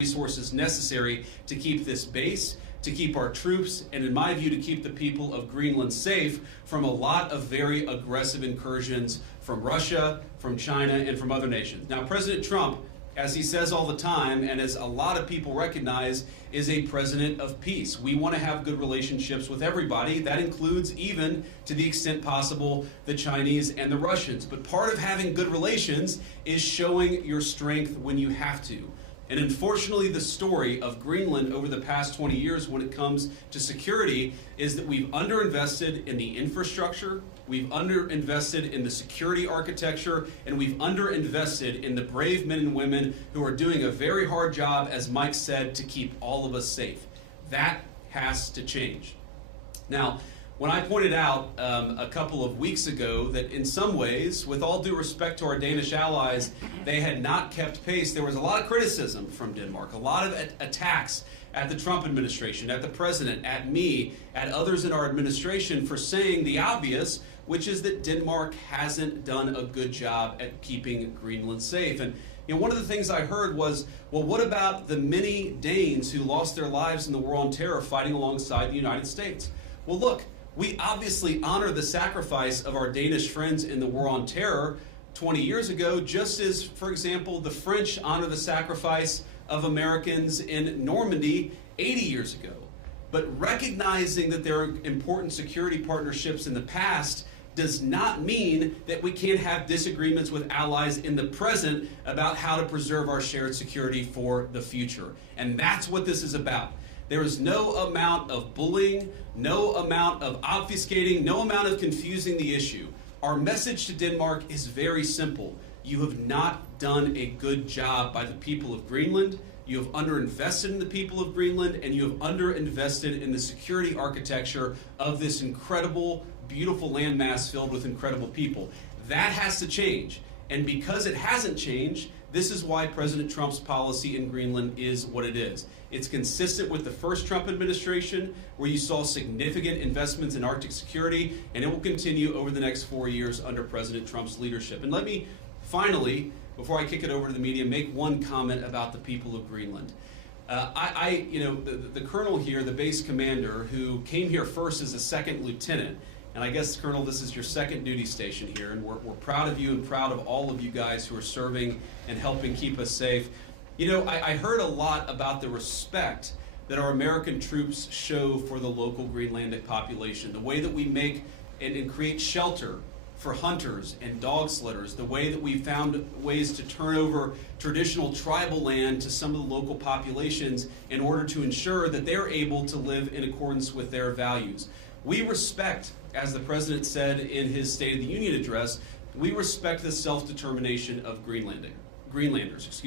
resources necessary to keep this base, to keep our troops, and in my view, to keep the people of Greenland safe from a lot of very aggressive incursions from Russia, from China, and from other nations. Now, President Trump, as he says all the time, and as a lot of people recognize, is a president of peace. We want to have good relationships with everybody. That includes, even to the extent possible, the Chinese and the Russians. But part of having good relations is showing your strength when you have to. And unfortunately, the story of Greenland over the past 20 years when it comes to security is that we've underinvested in the infrastructure, we've underinvested in the security architecture, and we've underinvested in the brave men and women who are doing a very hard job, as Mike said, to keep all of us safe. That has to change. Now, when I pointed out a couple of weeks ago that in some ways, with all due respect to our Danish allies, they had not kept pace, there was a lot of criticism from Denmark, a lot of attacks at the Trump administration, at the president, at me, at others in our administration for saying the obvious, which is that Denmark hasn't done a good job at keeping Greenland safe. And one of the things I heard was, well, what about the many Danes who lost their lives in the war on terror fighting alongside the United States? Well, look, we obviously honor the sacrifice of our Danish friends in the war on terror 20 years ago, just as, for example, the French honor the sacrifice of Americans in Normandy 80 years ago. But recognizing that there are important security partnerships in the past does not mean that we can't have disagreements with allies in the present about how to preserve our shared security for the future. And that's what this is about. There is no amount of bullying, no amount of obfuscating, no amount of confusing the issue. Our message to Denmark is very simple. You have not done a good job by the people of Greenland. You have underinvested in the people of Greenland, and you have underinvested in the security architecture of this incredible, beautiful landmass filled with incredible people. That has to change. And because it hasn't changed, this is why President Trump's policy in Greenland is what it is. It's consistent with the first Trump administration, where you saw significant investments in Arctic security, and it will continue over the next 4 years under President Trump's leadership. And let me finally, before I kick it over to the media, make one comment about the people of Greenland. The colonel here, the base commander, who came here first as a second lieutenant, and I guess, Colonel, this is your second duty station here, and we're proud of you and proud of all of you guys who are serving and helping keep us safe. I heard a lot about the respect that our American troops show for the local Greenlandic population, the way that we make and create shelter for hunters and dog sledders, the way that we found ways to turn over traditional tribal land to some of the local populations in order to ensure that they're able to live in accordance with their values. We respect, as the President said in his State of the Union address, we respect the self-determination of Greenlanders.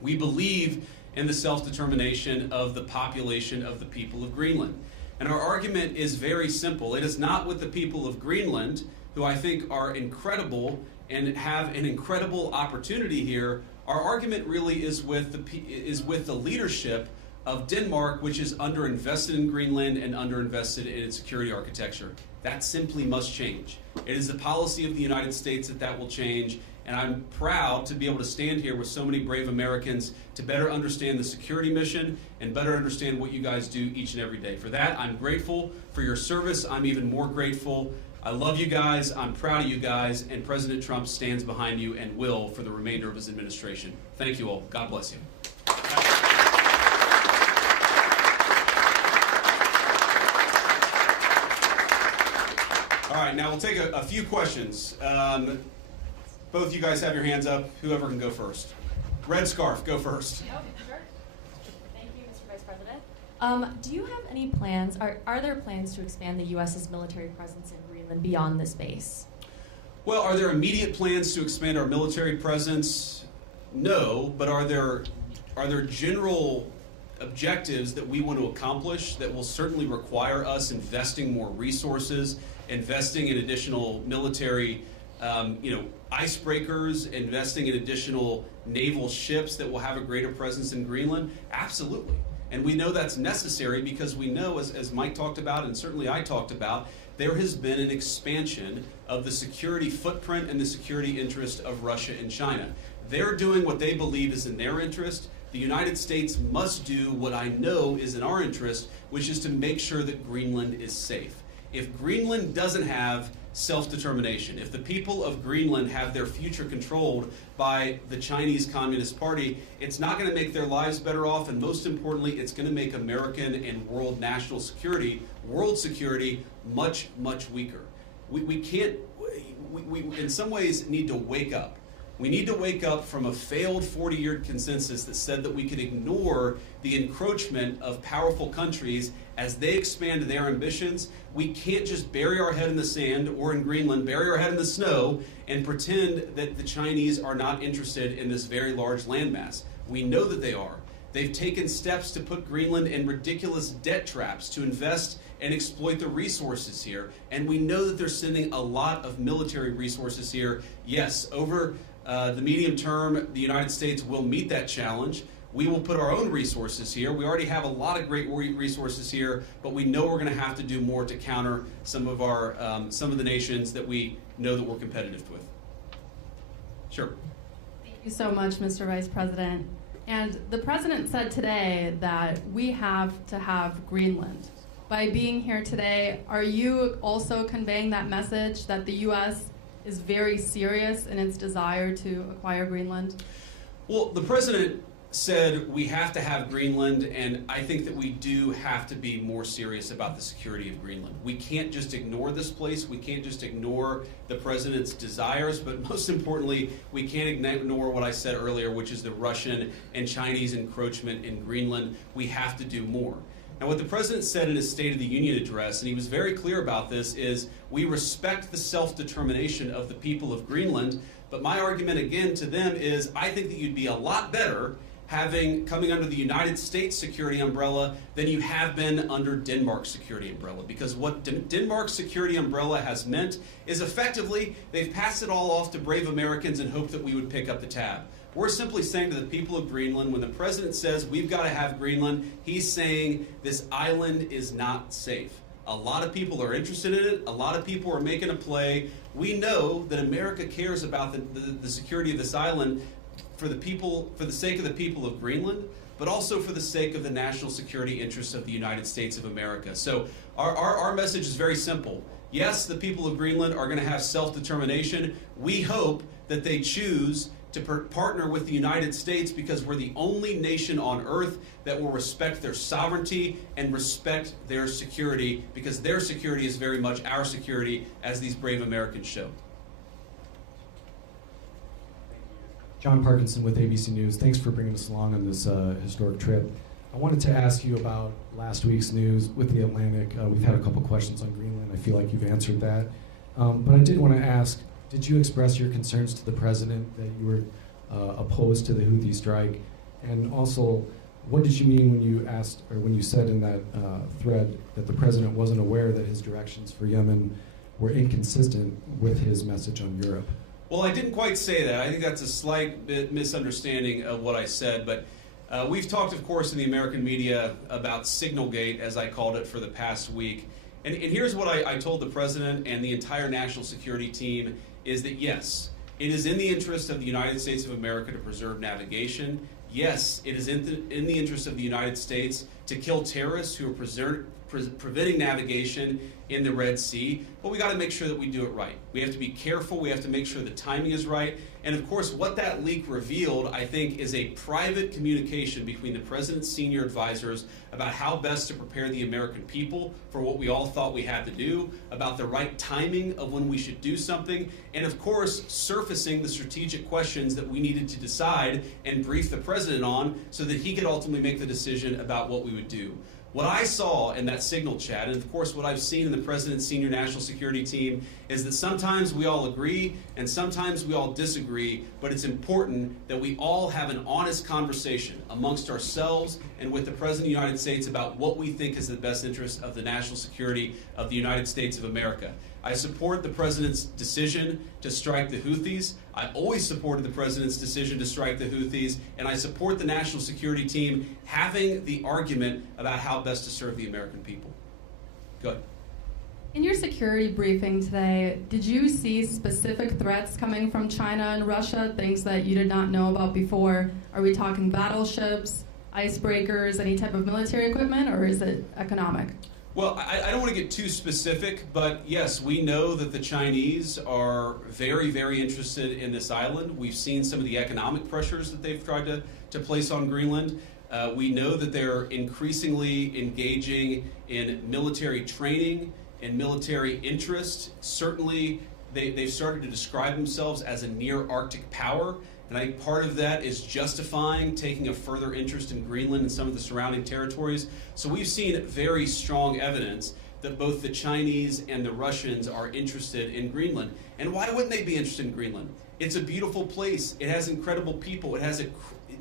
We believe in the self-determination of the population of the people of Greenland. And our argument is very simple. It is not with the people of Greenland, who I think are incredible and have an incredible opportunity here. Our argument really is with the leadership of Denmark, which is underinvested in Greenland and underinvested in its security architecture. That simply must change. It is the policy of the United States that will change, and I'm proud to be able to stand here with so many brave Americans to better understand the security mission and better understand what you guys do each and every day. For that, I'm grateful for your service. I'm even more grateful. I love you guys, I'm proud of you guys, and President Trump stands behind you and will for the remainder of his administration. Thank you all. God bless you. All right, now we'll take a few questions. Both of you guys have your hands up. Whoever can go first. Red scarf, go first. Oh, sure. Thank you, Mr. Vice President. Do you have any plans, are there plans to expand the U.S.'s military presence in Greenland beyond this base? Well, are there immediate plans to expand our military presence? No, but are there general objectives that we want to accomplish that will certainly require us investing more resources, investing in additional military icebreakers, investing in additional naval ships that will have a greater presence in Greenland? Absolutely. And we know that's necessary because we know, as Mike talked about and certainly I talked about, there has been an expansion of the security footprint and the security interest of Russia and China. They're doing what they believe is in their interest. the United States must do what I know is in our interest, which is to make sure that Greenland is safe. If Greenland doesn't have self-determination, if the people of Greenland have their future controlled by the Chinese Communist Party, it's not going to make their lives better off, and most importantly, it's going to make American and world national security, world security, much, much weaker. We can't, we in some ways need to wake up. We need to wake up from a failed 40-year consensus that said that we could ignore the encroachment of powerful countries as they expand their ambitions. We can't just bury our head in the sand, or in Greenland, bury our head in the snow and pretend that the Chinese are not interested in this very large landmass. We know that they are. They've taken steps to put Greenland in ridiculous debt traps to invest and exploit the resources here. And we know that they're sending a lot of military resources here. Yes, over the medium term, the United States will meet that challenge. We will put our own resources here. We already have a lot of great resources here, but we know we're going to have to do more to counter some of our some of the nations that we know that we're competitive with. Sure. Thank you so much, Mr. Vice President. And the President said today that we have to have Greenland. By being here today, are you also conveying that message that the U.S. is very serious in its desire to acquire Greenland? Well, the President said we have to have Greenland, and I think that we do have to be more serious about the security of Greenland. We can't just ignore this place. We can't just ignore the President's desires, but most importantly, we can't ignore what I said earlier, which is the Russian and Chinese encroachment in Greenland. We have to do more. Now, what the President said in his State of the Union address, and he was very clear about this, is we respect the self-determination of the people of Greenland, but my argument again to them is I think that you'd be a lot better coming under the United States security umbrella than you have been under Denmark's security umbrella. Because what Denmark's security umbrella has meant is effectively they've passed it all off to brave Americans and hoped that we would pick up the tab. We're simply saying to the people of Greenland, when the President says we've got to have Greenland, he's saying this island is not safe. A lot of people are interested in it. A lot of people are making a play. We know that America cares about the security of this island for the sake of the people of Greenland, but also for the sake of the national security interests of the United States of America. So our message is very simple. Yes, the people of Greenland are going to have self-determination. We hope that they choose to partner with the United States because we're the only nation on earth that will respect their sovereignty and respect their security, because their security is very much our security, as these brave Americans show. John Parkinson with ABC News. Thanks for bringing us along on this historic trip. I wanted to ask you about last week's news with the Atlantic. We've had a couple questions on Greenland. I feel like you've answered that. But I did want to ask, did you express your concerns to the President that you were opposed to the Houthi strike? And also, what did you mean when you asked, or when you said in that thread that the President wasn't aware that his directions for Yemen were inconsistent with his message on Europe? Well, I didn't quite say that. I think that's a slight bit misunderstanding of what I said, but we've talked, of course, in the American media about Signalgate, as I called it, for the past week. And here's what I told the President and the entire national security team, is that yes, it is in the interest of the United States of America to preserve navigation. Yes, it is in the interest of the United States to kill terrorists who are preventing navigation in the Red Sea, but we got to make sure that we do it right. We have to be careful. We have to make sure the timing is right. And of course, what that leak revealed, I think, is a private communication between the President's senior advisors about how best to prepare the American people for what we all thought we had to do, about the right timing of when we should do something, and of course, surfacing the strategic questions that we needed to decide and brief the President on so that he could ultimately make the decision about what we would do. What I saw in that Signal chat, and of course what I've seen in the President's senior national security team, is that sometimes we all agree and sometimes we all disagree, but it's important that we all have an honest conversation amongst ourselves and with the President of the United States about what we think is the best interest of the national security of the United States of America. I support the President's decision to strike the Houthis. I always supported the President's decision to strike the Houthis, and I support the national security team having the argument about how best to serve the American people. Go ahead. In your security briefing today, did you see specific threats coming from China and Russia, things that you did not know about before? Are we talking battleships, icebreakers, any type of military equipment, or is it economic? Well, I don't want to get too specific, but yes, we know that the Chinese are very, very interested in this island. We've seen some of the economic pressures that they've tried to place on Greenland. We know that they're increasingly engaging in military training and military interest. Certainly, they've started to describe themselves as a near Arctic power. And I think part of that is justifying taking a further interest in Greenland and some of the surrounding territories. So we've seen very strong evidence that both the Chinese and the Russians are interested in Greenland. And why wouldn't they be interested in Greenland? It's a beautiful place. It has incredible people. It has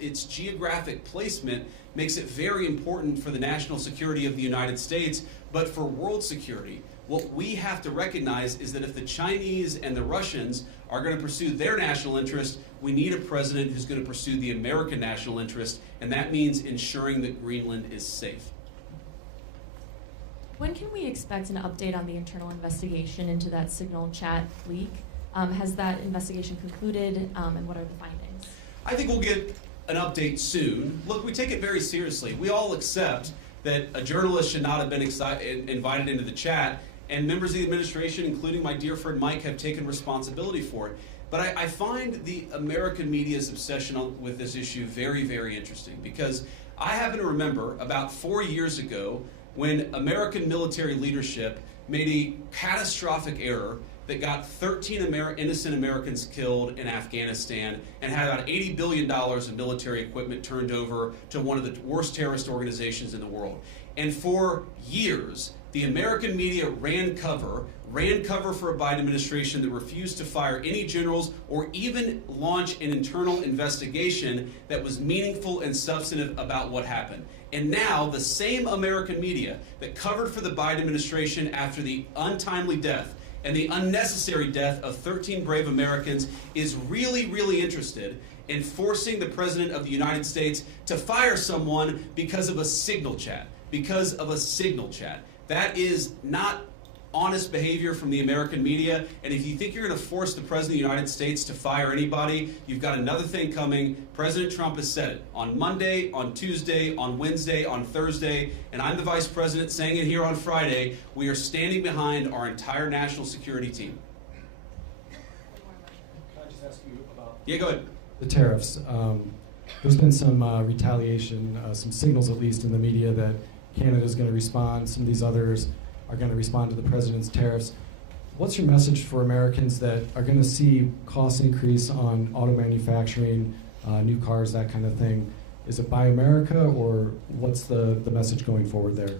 its geographic placement makes it very important for the national security of the United States, but for world security. What we have to recognize is that if the Chinese and the Russians are going to pursue their national interest, we need a president who's going to pursue the American national interest, and that means ensuring that Greenland is safe. When can we expect an update on the internal investigation into that Signal chat leak? Has that investigation concluded, and what are the findings? I think we'll get an update soon. Look, we take it very seriously. We all accept that a journalist should not have been invited into the chat, and members of the administration, including my dear friend Mike, have taken responsibility for it. But I find the American media's obsession with this issue very, very interesting, because I happen to remember about 4 years ago when American military leadership made a catastrophic error that got 13 innocent Americans killed in Afghanistan and had about $80 billion in military equipment turned over to one of the worst terrorist organizations in the world. And for years, the American media ran cover for a Biden administration that refused to fire any generals or even launch an internal investigation that was meaningful and substantive about what happened. And now the same American media that covered for the Biden administration after the untimely death and the unnecessary death of 13 brave Americans is really, really interested in forcing the President of the United States to fire someone because of a signal chat. Because of a signal chat. That is not honest behavior from the American media, and if you think you're going to force the President of the United States to fire anybody, you've got another thing coming. President Trump has said it on Monday, on Tuesday, on Wednesday, on Thursday, and I'm the Vice President saying it here on Friday. We are standing behind our entire national security team. Can I just ask you about Yeah, go ahead. the tariffs? There's been some retaliation, some signals at least in the media that Canada's going to respond, some of these others are going to respond to the president's tariffs. What's your message for Americans that are going to see costs increase on auto manufacturing, new cars, that kind of thing? Is it Buy America, or what's the message going forward there?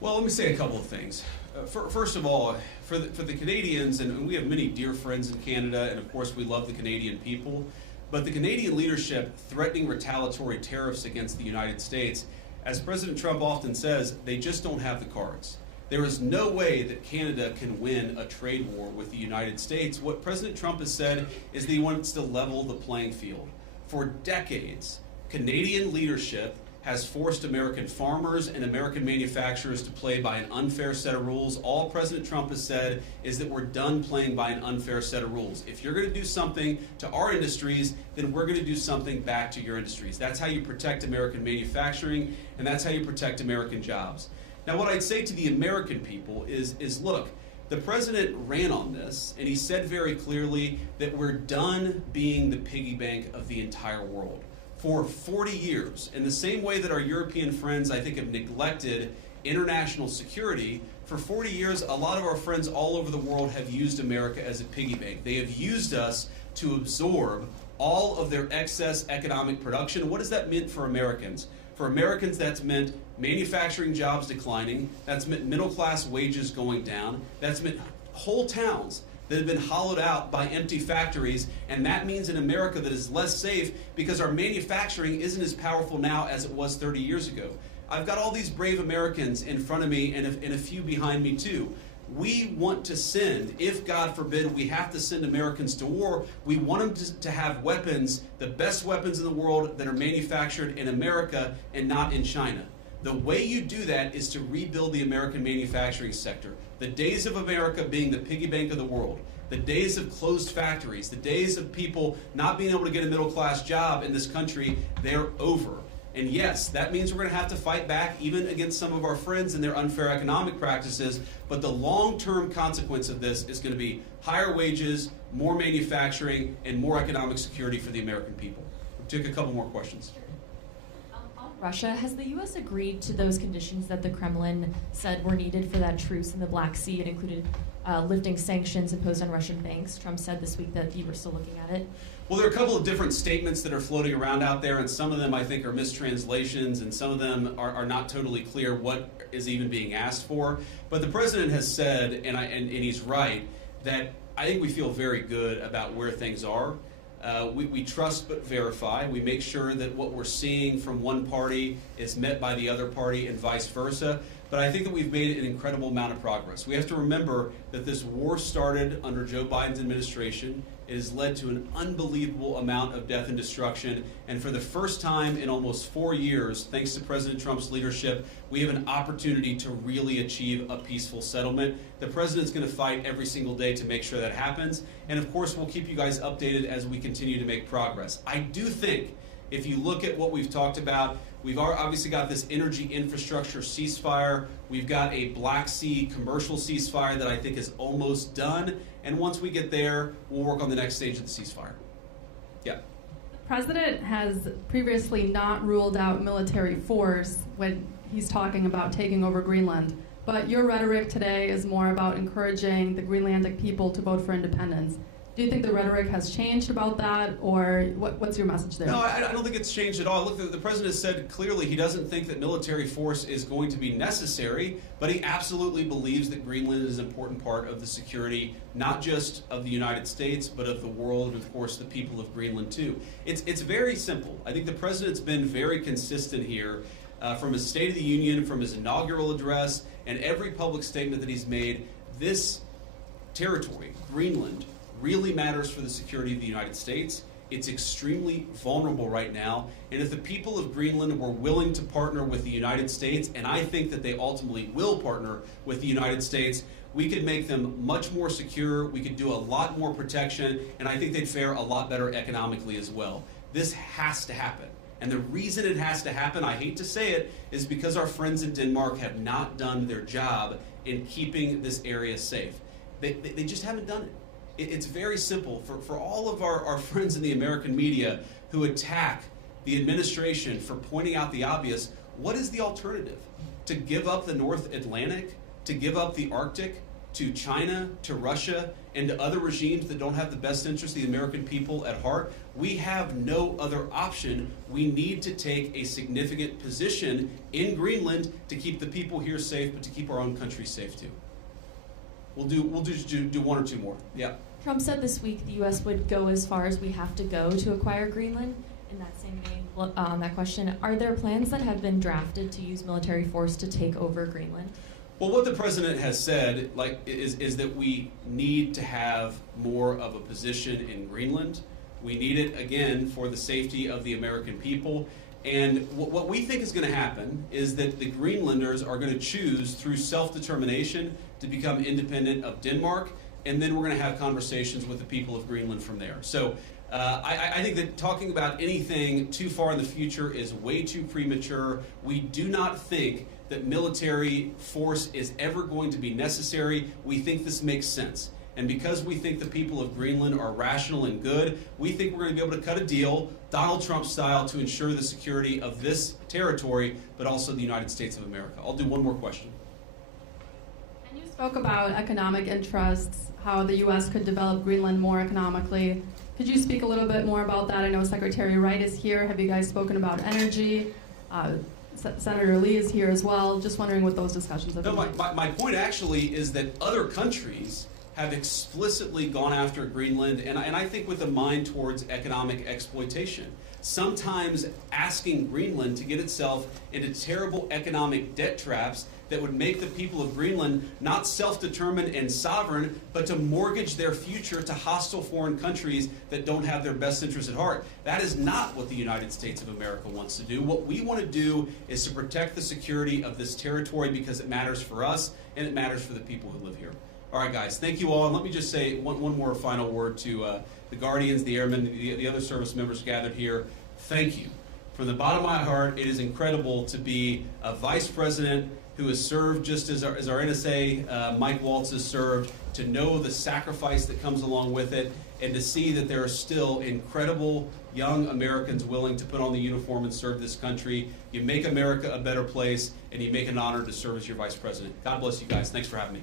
Well, let me say a couple of things. First of all, for the Canadians, and we have many dear friends in Canada, and of course we love the Canadian people, but the Canadian leadership threatening retaliatory tariffs against the United States, as President Trump often says, they just don't have the cards. There is no way that Canada can win a trade war with the United States. What President Trump has said is that he wants to level the playing field. For decades, Canadian leadership has forced American farmers and American manufacturers to play by an unfair set of rules. All President Trump has said is that we're done playing by an unfair set of rules. If you're going to do something to our industries, then we're going to do something back to your industries. That's how you protect American manufacturing, and that's how you protect American jobs. Now, what I'd say to the American people is look, the president ran on this, and he said very clearly that we're done being the piggy bank of the entire world. For 40 years, in the same way that our European friends, I think, have neglected international security, for 40 years, a lot of our friends all over the world have used America as a piggy bank. They have used us to absorb all of their excess economic production. What does that mean for Americans? For Americans, that's meant manufacturing jobs declining. That's meant middle-class wages going down. That's meant whole towns that have been hollowed out by empty factories, and that means an America that is less safe because our manufacturing isn't as powerful now as it was 30 years ago. I've got all these brave Americans in front of me and a few behind me too. We want to send, if God forbid we have to send Americans to war, we want them to have weapons, the best weapons in the world that are manufactured in America and not in China. The way you do that is to rebuild the American manufacturing sector. The days of America being the piggy bank of the world, the days of closed factories, the days of people not being able to get a middle-class job in this country, they're over. And yes, that means we're going to have to fight back even against some of our friends and their unfair economic practices, but the long-term consequence of this is going to be higher wages, more manufacturing, and more economic security for the American people. We'll take a couple more questions. On Russia, has the U.S. agreed to those conditions that the Kremlin said were needed for that truce in the Black Sea? It included lifting sanctions imposed on Russian banks. Trump said this week that you were still looking at it. Well, there are a couple of different statements that are floating around out there, and some of them I think are mistranslations, and some of them are not totally clear what is even being asked for. But the president has said, and he's right, that I think we feel very good about where things are. We trust but verify. We make sure that what we're seeing from one party is met by the other party and vice versa. But I think that we've made an incredible amount of progress. We have to remember that this war started under Joe Biden's administration. It has led to an unbelievable amount of death and destruction. And for the first time in almost 4 years, thanks to President Trump's leadership, we have an opportunity to really achieve a peaceful settlement. The president's going to fight every single day to make sure that happens. And of course, we'll keep you guys updated as we continue to make progress. I do think if you look at what we've talked about, we've obviously got this energy infrastructure ceasefire. We've got a Black Sea commercial ceasefire that I think is almost done. And once we get there, we'll work on the next stage of the ceasefire. Yeah. The president has previously not ruled out military force when he's talking about taking over Greenland. But your rhetoric today is more about encouraging the Greenlandic people to vote for independence. Do you think the rhetoric has changed about that, or what's your message there? No, I don't think it's changed at all. Look, the president said clearly he doesn't think that military force is going to be necessary, but he absolutely believes that Greenland is an important part of the security, not just of the United States, but of the world, and of course the people of Greenland too. It's very simple. I think the president's been very consistent here from his State of the Union, from his inaugural address, and every public statement that he's made. This territory, Greenland, really matters for the security of the United States. It's extremely vulnerable right now, and if the people of Greenland were willing to partner with the United States, and I think that they ultimately will partner with the United States, we could make them much more secure, we could do a lot more protection, and I think they'd fare a lot better economically as well. This has to happen. And the reason it has to happen, I hate to say it, is because our friends in Denmark have not done their job in keeping this area safe. They just haven't done it. It's very simple. For all of our friends in the American media who attack the administration for pointing out the obvious, what is the alternative? To give up the North Atlantic? To give up the Arctic? To China? To Russia? And to other regimes that don't have the best interest of the American people at heart? We have no other option. We need to take a significant position in Greenland to keep the people here safe, but to keep our own country safe too. We'll do one or two more. Yeah. Trump said this week the U.S. would go as far as we have to go to acquire Greenland. In that same vein, that question, are there plans that have been drafted to use military force to take over Greenland? Well, what the president has said is that we need to have more of a position in Greenland. We need it, again, for the safety of the American people. And what we think is going to happen is that the Greenlanders are going to choose through self-determination to become independent of Denmark, and then we're going to have conversations with the people of Greenland from there. So I think that talking about anything too far in the future is way too premature. We do not think that military force is ever going to be necessary. We think this makes sense. And because we think the people of Greenland are rational and good, we think we're going to be able to cut a deal, Donald Trump style, to ensure the security of this territory, but also the United States of America. I'll do one more question. And you spoke about economic interests, how the U.S. could develop Greenland more economically. Could you speak a little bit more about that? I know Secretary Wright is here. Have you guys spoken about energy? Senator Lee is here as well. Just wondering what those discussions have been like. My point actually is that other countries have explicitly gone after Greenland, and I think with a mind towards economic exploitation. sometimes asking Greenland to get itself into terrible economic debt traps that would make the people of Greenland not self-determined and sovereign, but to mortgage their future to hostile foreign countries that don't have their best interests at heart. That is not what the United States of America wants to do. What we want to do is to protect the security of this territory because it matters for us and it matters for the people who live here. All right, guys, thank you all. And let me just say one more final word to the Guardians, the Airmen, the other service members gathered here. Thank you. From the bottom of my heart, it is incredible to be a vice president who has served just as our NSA, Mike Waltz, has served, to know the sacrifice that comes along with it, and to see that there are still incredible young Americans willing to put on the uniform and serve this country. You make America a better place, and you make it an honor to serve as your vice president. God bless you guys. Thanks for having me.